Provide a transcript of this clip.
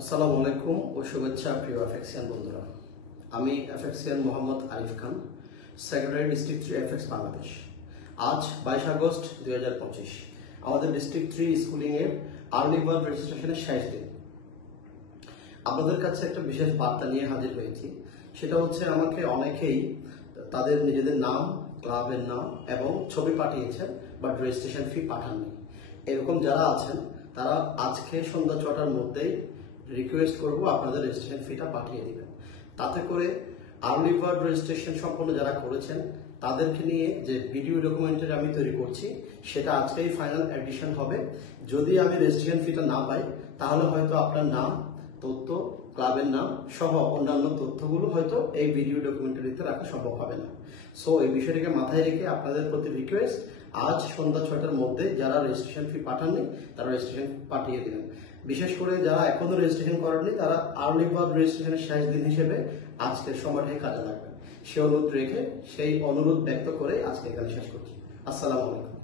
আসসালামু আলাইকুম ও শুভেচ্ছা প্রিয় এফএক্সিয়ান বন্ধুরা। আমি এফএক্সিয়ান মোহাম্মদ আরিফ খান, সেক্রেটারি ডিস্ট্রিক্ট 3 এফএক্স বাংলাদেশ। আজ 22 আগস্ট 2025 আমাদের ডিস্ট্রিক্ট 3 স্কুলিং এর আর্লি বার্ড রেজিস্ট্রেশনের শেষ দিন। আপনাদের কাছে একটা বিশেষ বার্তা নিয়ে হাজির হয়েছি। সেটা হচ্ছে আমাকে অনেকেই তাদের নিজেদের নাম, ক্লাবের নাম এবং ছবি পাঠিয়েছেন, বাট রেজিস্ট্রেশন ফি পাঠাননি। এরকম যারা আছেন তারা আজকে সন্ধ্যা 6টার মধ্যেই রিকোয়েস্ট করব আপনাদের রেজিস্ট্রেশন ফিটা পাঠিয়ে দিবেন। তাতে করে আর্লি বার্ড রেজিস্ট্রেশন সম্পন্ন যারা করেছেন তাদেরকে নিয়ে যে ভিডিও ডকুমেন্টারি আমি তৈরি করছি সেটা আজকেই ফাইনাল এডিশন হবে। যদি আমি রেজিস্ট্রেশন ফিটা না পাই তাহলে হয়তো আপনার নাম, তথ্য, ক্লাবের নাম সহ অন্যান্য তথ্যগুলো হয়তো এই ভিডিও ডকুমেন্টারিতে রাখা সম্ভব হবে না। সো এই বিষয়টিকে মাথায় রেখে আপনাদের প্রতি রিকোয়েস্ট, আজ সন্ধ্যা 6টার মধ্যে যারা রেজিস্ট্রেশন ফি পাঠাননি তারা রেজিস্ট্রেশন পাঠিয়ে দিবেন। বিশেষ করে যারা এখনো রেজিস্ট্রেশন করেননি তারা আর্লি বার্ড রেজিস্ট্রেশনের শেষ দিন হিসেবে আজকের সময়টাই কাজে লাগবে। সেই অনুরোধ ব্যক্ত করে আজকে এখানে শেষ করছি। আসসালামু আলাইকুম।